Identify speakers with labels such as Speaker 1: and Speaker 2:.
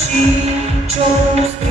Speaker 1: she chose me.